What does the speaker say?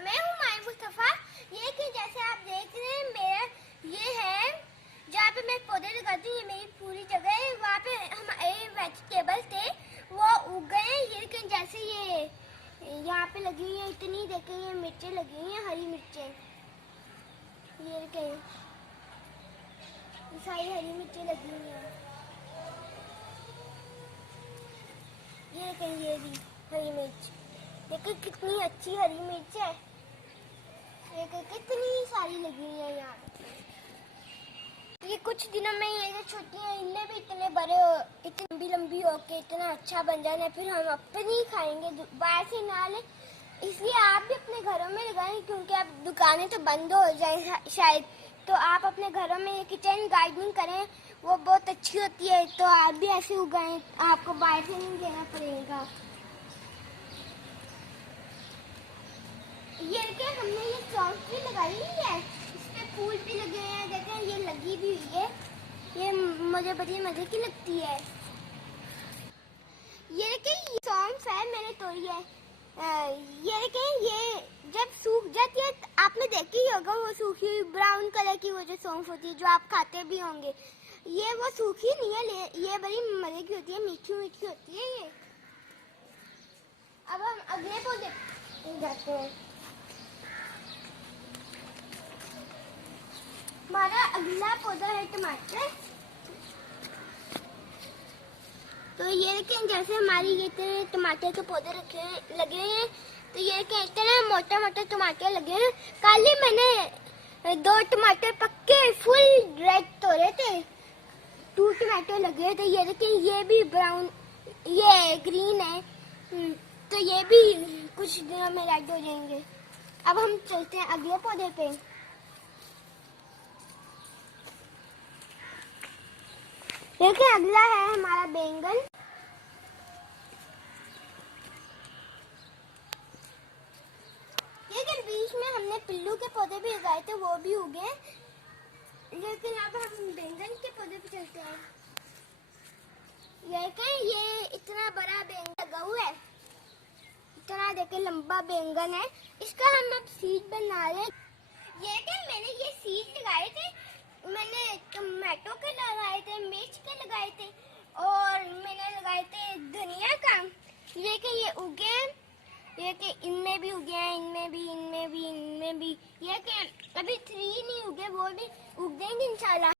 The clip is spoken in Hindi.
मैं हूँ माई मुस्तफा। ये कि जैसे आप देख रहे हैं मेरा ये है जहाँ पे मैं पौधे लगाती हूँ, ये मेरी पूरी जगह है। वहाँ पे हमारे वेजिटेबल थे वो उग गए हैं। ये कि जैसे ये यहाँ पे लगी हुई है, इतनी देखे ये मिर्चें लगी हुई हैं, हरी मिर्चें। ये कहीं सारी हरी मिर्चें लगी हुई हैं। ये कहीं ये भी हरी मिर्च देखो कितनी अच्छी हरी मिर्च है। देखो कितनी सारी लगी हुई है यहाँ। ये कुछ दिनों में ये जो छोटी है इनमें भी इतने बड़े इतनी लंबी लंबी होके इतना अच्छा बन जाना, फिर हम अपने ही खाएंगे, बाहर से ना ले। इसलिए आप भी अपने घरों में लगाएं, क्योंकि अब दुकानें तो बंद हो जाए शायद, तो आप अपने घरों में ये किचन गार्डनिंग करें, वो बहुत अच्छी होती है। तो आप भी ऐसे उगाएं, आपको बाहर से नहीं लेना पड़ेगा। ये के हमने ये सौंफ भी लगाई हुई है, इसमें फूल भी लगे हैं, देखें ये लगी भी हुई है। ये मुझे बड़ी मजे की लगती है। ये के सौंफ है, मैंने तोड़ी है। ये के ये जब सूख जाती है, आपने देखी ही होगा वो सूखी ब्राउन कलर की वो जो सौंफ होती है जो आप खाते भी होंगे। ये वो सूखी नहीं है, ये बड़ी मजे की होती है, मीठी मीठी होती है ये। अब हम अगले पौधे जाते हैं। हमारा अगला पौधा है टमाटर। तो ये देखें जैसे हमारी ये टमाटर के पौधे लगे हैं, तो ये कहते हैं मोटा मोटा टमाटर लगे हैं। कल ही मैंने 2 टमाटर पक्के फुल रेड तोड़े थे, 2 टमाटर लगे थे। ये देखें ये भी ब्राउन, ये ग्रीन है, तो ये भी कुछ दिनों में रेड हो जाएंगे। अब हम चलते हैं अगले पौधे पे। देखिए अगला है हमारा बैंगन। लेकिन बीच में हमने पिल्लू के पौधे भी उगाए थे, वो भी उगे। लेकिन अब हम बैंगन के पौधे पे चलते हैं। ये इतना बड़ा बैंगन लगा हुआ है, इतना देखे लंबा बैंगन है। इसका हम अब सीड बना रहे हैं। मैंने ये सीड लगाए थे, मैंने टमाटो के लगाए थे, मिर्च के लगाए थे, और मैंने लगाए थे धनिया का। ये कि ये उगे, ये कि इनमें भी उगे हैं, इनमें भी, इनमें भी, इनमें भी। ये कि अभी 3 नहीं उगे, वो भी उग जाएंगे इंशाल्लाह।